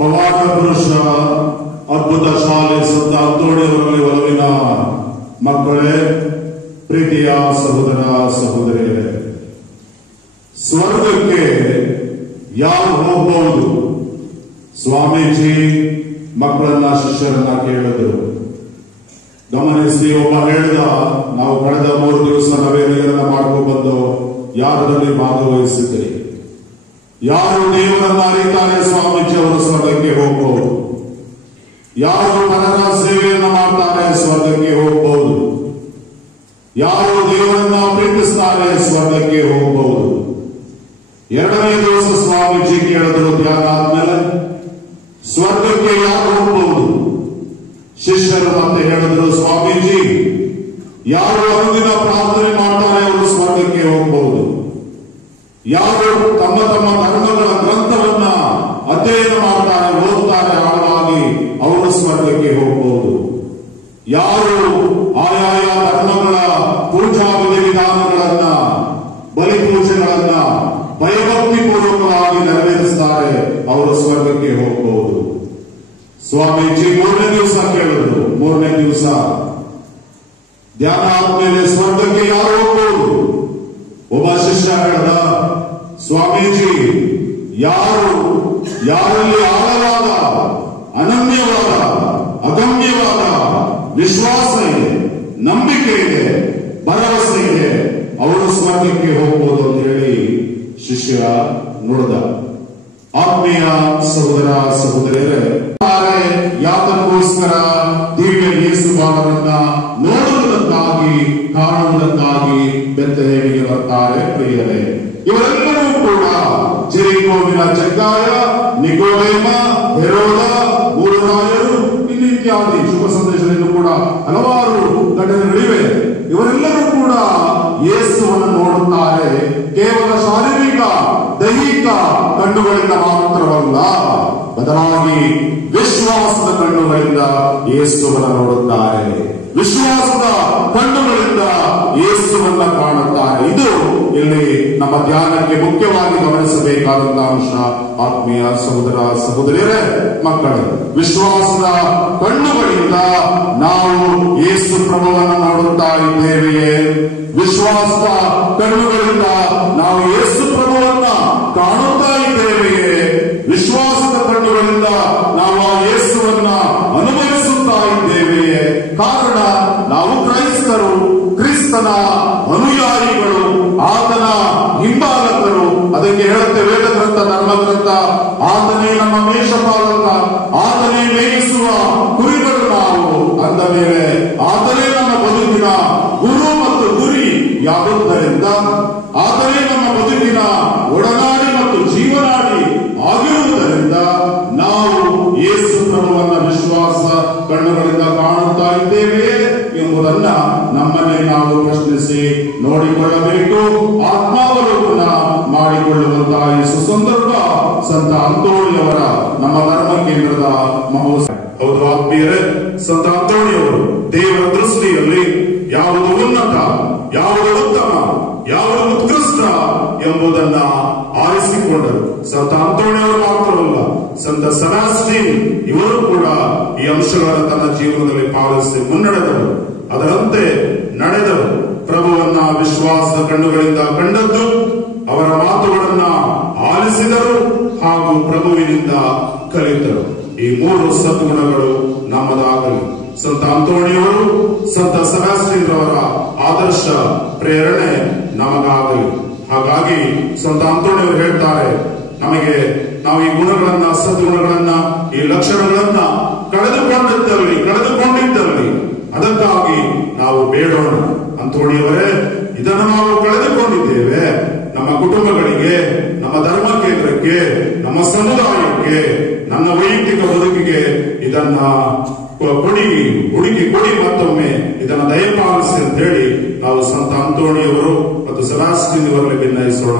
ಪವಾಡ ಪುರುಷ ಅದ್ಭುತ ಶಾಲೆ ಸಂತ ಅಂತೋಣಿಯವರಲ್ಲಿ ಒಲವಿನ ಮಕ್ಕಳೇ, ಪ್ರೀತಿಯ ಸಹೋದರ ಸಹೋದರಿಯರೇ, ಸ್ವರ್ಗಕ್ಕೆ ಯಾರು ಹೋಗಬಹುದು? ಸ್ವಾಮೀಜಿ ಮಕ್ಕಳನ್ನ ಶಿಷ್ಯರನ್ನ ಕೇಳಿದ್ರು. ಗಮನಿಸಿ, ಒಬ್ಬ ಹೇಳಿದ, ನಾವು ಕಳೆದ 3 ದಿವಸ ನವೇಲಿಯನ್ನ ಮಾಡ್ಕೊಂಡು ಬಂದು ಯಾರಲ್ಲಿ ಭಾಗವಹಿಸಿದ್ರಿ? ಯಾರು ದೇವರನ್ನ ಅರಿತಾರೆ ಸ್ವಾಮೀಜಿ ಅವರು ಸ್ವರ್ಗಕ್ಕೆ ಹೋಗಬಹುದು. ಯಾರು ಪರರ ಸೇವೆಯನ್ನ ಮಾಡ್ತಾರೆ ಸ್ವರ್ಗಕ್ಕೆ ಹೋಗಬಹುದು. ಯಾರು ದೇವರನ್ನ ಪ್ರೀತಿಸ್ತಾರೆ ಸ್ವರ್ಗಕ್ಕೆ ಹೋಗಬಹುದು. 2ನೇ ದಿವಸ ಸ್ವಾಮೀಜಿ ಕೇಳಿದ್ರು, ಧ್ಯಾನ ಆದ್ಮೇಲೆ ಸ್ವರ್ಗಕ್ಕೆ ಯಾರು ಹೋಗಬಹುದು? ಶಿಷ್ಯರು ಮತ್ತೆ ಹೇಳಿದ್ರು, ಸ್ವಾಮೀಜಿ ಯಾರು ಅನುದಿನ ಪ್ರಾರ್ಥನೆ ಮಾಡ್ತಾರೆ ಅವರು ಸ್ವರ್ಗಕ್ಕೆ ಹೋಗಬಹುದು. ಯಾರು ತಮ್ಮ ತಮ್ಮ ಧರ್ಮಗಳ ಗ್ರಂಥವನ್ನ ಅಧ್ಯಯನ ಮಾಡ್ತಾರೆ, ಓದ್ತಾರೆ ಆಳವಾಗಿ, ಅವರು ಸ್ವರ್ಗಕ್ಕೆ ಹೋಗಬಹುದು. ಯಾರು ಆಯಾಯ ಧರ್ಮಗಳ ಪೂಜಾ ವಿಧಿವಿಧಾನಗಳನ್ನ, ಬಲಿಪೂಜೆಗಳನ್ನ ಭಯಭಕ್ತಿ ಪೂರ್ವಕವಾಗಿ ನೆರವೇರಿಸ್ತಾರೆ, ಅವರು ಸ್ವರ್ಗಕ್ಕೆ ಹೋಗಬಹುದು. ಸ್ವಾಮೀಜಿ 3ನೇ ದಿವಸ ಕೇಳಿದ್ರು. 3ನೇ ದಿವಸ ಧ್ಯಾನ ಆದ್ಮೇಲೆ ಸ್ವರ್ಗಕ್ಕೆ ಯಾರು ಹೋಗಬಹುದು? ಒಬ್ಬ ಶಿಷ್ಯ ಹೇಳಿದ, ಸ್ವಾಮೀಜಿ ಯಾರಲ್ಲಿ ಆಳವಾದ, ಅನನ್ಯವಾದ, ಅಗಮ್ಯವಾದ ವಿಶ್ವಾಸ ಇದೆ, ನಂಬಿಕೆ ಇದೆ, ಭರವಸೆ ಇದೆ, ಅವರು ಸ್ವರ್ಗಕ್ಕೆ ಹೋಗಬಹುದು ಅಂತ ಹೇಳಿ ಶಿಷ್ಯ ನುಡಿದ. ಆತ್ಮೀಯ ಸಹೋದರ ಸಹೋದರಿಯರೇ, ಯಾತಕ್ಕೋಸ್ಕರ ದಿವ್ಯ ಯೇಸು ಬಾಲರನ್ನ ನೋಡುವುದಕ್ಕಾಗಿ, ಕಾಣುವುದಕ್ಕಾಗಿ ಬೆತ್ತಲೆಹೇಮಿಗೆ ಬರ್ತಾರೆ ಪ್ರಿಯರೇ. ಇವರೆಲ್ಲರೂ ಕೂಡ ಜೆರಿಕೋವಿನ ಜಗ್ಗಾಯ, ನಿಕೋದೇಮ, ಹೆರೋದ, ಮೂರರಾಯರು, ಇತ್ಯಾದಿ ಶುಭ ಸಂದೇಶದಲ್ಲಿ ಕೂಡ ಹಲವಾರು ಘಟನೆಗಳಿವೆ. ಇವರೆಲ್ಲರೂ ಕೂಡ ಯೇಸುವನ್ನು ನೋಡುತ್ತಾರೆ. ಕೇವಲ ಶಾರೀರಿಕ ದೈಹಿಕ ಕಣ್ಣುಗಳಿಂದ ಮಾತ್ರವಲ್ಲ, ಬದಲಾಗಿ ವಿಶ್ವಾಸದ ಕಣ್ಣುಗಳಿಂದ ಯೇಸುವನ್ನು ನೋಡುತ್ತಾರೆ. ವಿಶ್ವಾಸದ ಕಣ್ಣುಗಳಿಂದ ಯೇಸುವನ್ನ ಕಾಣುತ್ತಾರೆ. ಇದು ಇಲ್ಲಿ ನಮ್ಮ ಧ್ಯಾನಕ್ಕೆ ಮುಖ್ಯವಾಗಿ ಗಮನಿಸಬೇಕಾದಂತಹ ಅಂಶ. ಆತ್ಮೀಯ ಸಹೋದರ ಸಹೋದರಿಯರೇ, ಮಕ್ಕಳೇ, ವಿಶ್ವಾಸದ ಕಣ್ಣುಗಳಿಂದ ನಾವು ಯೇಸು ಪ್ರಭುವನ್ನು ನೋಡುತ್ತಾ ಇದ್ದೇವೆಯೇ? ವಿಶ್ವಾಸದ ಕಣ್ಣುಗಳಿಂದ ನಾವು ಯೇಸು ಪ್ರಭುವನ್ನ ಕಾಣುತ್ತಾ ಇದ್ದೇವೆಯೇ? ವಿಶ್ವಾಸದ ಕಣ್ಣುಗಳಿಂದ ನಾವು ಆ ಯೇಸುವನ್ನ ಅನುಭವಿಸುತ್ತಾ ಇದ್ದೇವೆಯೇ? ಕಾರಣ ನಾವು ಕ್ರೈಸ್ತರು, ಕ್ರಿಸ್ತನ ಅನುಯಾಯಿಗಳು, ಆತನ ಹಿಂಬಾಲಕರು. ಅದಕ್ಕೆ ಹೇಳುತ್ತೆ ವೇದ ಗ್ರಂಥ, ಧರ್ಮ ಗ್ರಂಥ, ಆತನೇ ನಮ್ಮ ಮೇಷಪಾಲಕ, ಆತನೇ ಮೇಯಿಸುವ ಕುರಿಗಳು ನಾವು ಅಂದ ಮೇಲೆ ಆತನೇ ನಮ್ಮ ಬದುಕಿನ ಗುರು ಮತ್ತು ಗುರಿ ಯಾಗುವುದರಿಂದ, ಆತನೇ ನಮ್ಮ ಬದುಕಿನ ಒಡನಾಡಿ ಮತ್ತು ಜೀವನಾಡಿ ಆಗಿರುವುದರಿಂದ ನಾವು ಯೇಸು ಪ್ರಭುವನ್ನ ವಿಶ್ವಾಸ ಕಣ್ಣುಗಳಿಂದ ಕಾಣುತ್ತಾ ಇದ್ದೇವೆಯೇ ಎಂಬುದನ್ನ ನಮ್ಮನ್ನೇ ನಾವು ಪ್ರಶ್ನಿಸಿ ನೋಡಿಕೊಳ್ಳಬೇಕು. ಆತ್ಮಾವಲೋಕನ ಮಾಡಿಕೊಳ್ಳುವಂತಹ ಈ ಸುಸಂದರ್ಭ ಸಂತ ಅಂತೋಣಿಯವರ ನಮ್ಮ ಧರ್ಮ ಕೇಂದ್ರದ ಮಹೋತ್ಸವ. ಹೌದು ಆತ್ಮೀಯರೇ, ಸಂತ ಅಂತೋಣಿಯವರು ದೇವರ ದೃಷ್ಟಿಯಲ್ಲಿ ಯಾವುದು ಉನ್ನತ, ಯಾವುದು ಉತ್ತಮ, ಯಾವುದು ಉತ್ಕೃಷ್ಟ ಎಂಬುದನ್ನ ಆರಿಸಿಕೊಂಡರು. ಸಂತ ಅಂತೋಣಿಯವರು ಮಾತ್ರವಲ್ಲ, ಸಂತ ಸೆಬಾಸ್ಟಿಯನ್ ಇವರು ಕೂಡ ಈ ಅಂಶಗಳನ್ನು ತನ್ನ ಜೀವನದಲ್ಲಿ ಪಾಲಿಸಿ ಮುನ್ನಡೆದರು. ಅದರಂತೆ ನಡೆದರು. ಪ್ರಭುವನ್ನ ವಿಶ್ವಾಸದ ಕಣ್ಣುಗಳಿಂದ ಕಂಡದ್ದು, ಅವರ ಮಾತುಗಳನ್ನ ಆಲಿಸಿದರು ಹಾಗೂ ಪ್ರಭುವಿನಿಂದ ಕಲಿತರು. ಈ 3 ಸದ್ಗುಣಗಳು ನಮ್ಮದಾಗಲಿ. ಸಂತ ಅಂತೋಣಿಯವರು, ಸಂತ ಸೆಬಾಸ್ಟಿಯನ್ ರವರ ಆದರ್ಶ ಪ್ರೇರಣೆ ನಮಗಾಗಲಿ. ಹಾಗಾಗಿ ಸಂತ ಅಂತೋಣಿಯವರು ಹೇಳ್ತಾರೆ, ನಮಗೆ ನಾವು ಈ ಗುಣಗಳನ್ನ, ಸದ್ಗುಣಗಳನ್ನ, ಈ ಲಕ್ಷಣಗಳನ್ನ ಕಳೆದುಕೊಂಡಿದ್ದಲ್ಲಿ ಅದಕ್ಕಾಗಿ ನಾವು ಬೇಡೋಣ. ಅಂತೋಣಿಯವರೇ, ಇದನ್ನು ನಾವು ಕಳೆದುಕೊಂಡಿದ್ದೇವೆ. ನಮ್ಮ ಕುಟುಂಬಗಳಿಗೆ, ನಮ್ಮ ಧರ್ಮ ಕೇಂದ್ರಕ್ಕೆ, ನಮ್ಮ ಸಮುದಾಯಕ್ಕೆ, ನನ್ನ ವೈಯಕ್ತಿಕ ಬದುಕಿಗೆ ಇದನ್ನ ಹುಡುಕಿ ಕೊಡಿ, ಮತ್ತೊಮ್ಮೆ ಇದನ್ನು ದಯಪಾಲಿಸಿ ಅಂತ ಹೇಳಿ ನಾವು ಸಂತ ಅಂತೋಣಿಯವರು ಮತ್ತು ಸೆಬಾಸ್ಟಿಯನ್ ಇವರಲ್ಲಿ ಭಿನ್ನಯಿಸೋಣ.